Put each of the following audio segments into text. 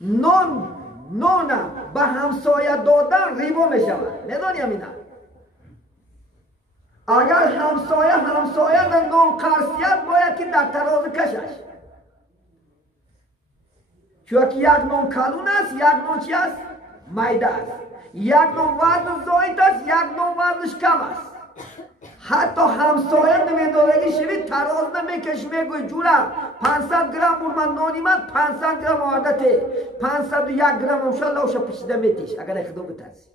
نون به همسایه دادن ریبا می شود. میدونیم اینا. اگر همسایه نون قرصیت باید که در تراز کشش. چون که یک نون کلون است، یک نون چی است؟ میده است. یک نون وزن زاید است، یک نون وزنش کم است. حتی همسایه نمیدونگی شوید تراز نمیکش میگوی جورا 500 گرم بود من نانی من 500 گرم عادته 501 گرم انشالله اوشا پشیده میتیش اگر اخدو بترسی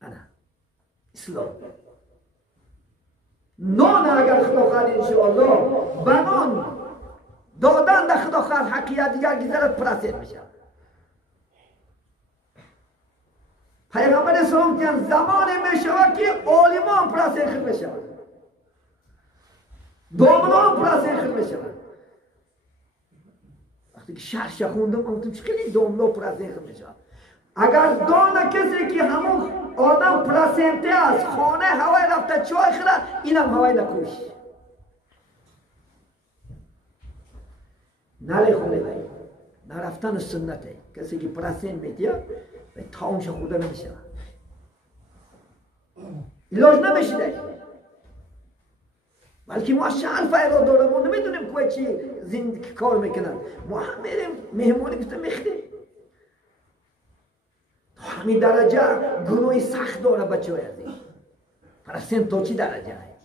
انا اسلام نان اگر خدا خواهد انشاءالله بنان دادن در خدا خواهد حقیقت دیگر گذرت پرسید میشه. پیغمبر اسلام که زمان می شود که عالمان پرسیخ می شود، دامنان پرسیخ می شود. وقتی که شرش خوندم گفتم چقدر دامنا پرسیخ می شود. اگر دانه کسی که همون آدم پرسنته است خانه هوای رفته چای خورد اینم هوای نکوش نلی خونه بایی نرفتن سنته. کسی که پرسنت میتید و تاونش خوده نمیشه علاج نمیشه بلکه ما شعر فایده دارم و نمیدونیم که چی زندگی کار میکنن. ما هم میریم مهمونی گفتم میخوریم همین درجه گروه سخت داره بچه های پرسنت تا چی درجه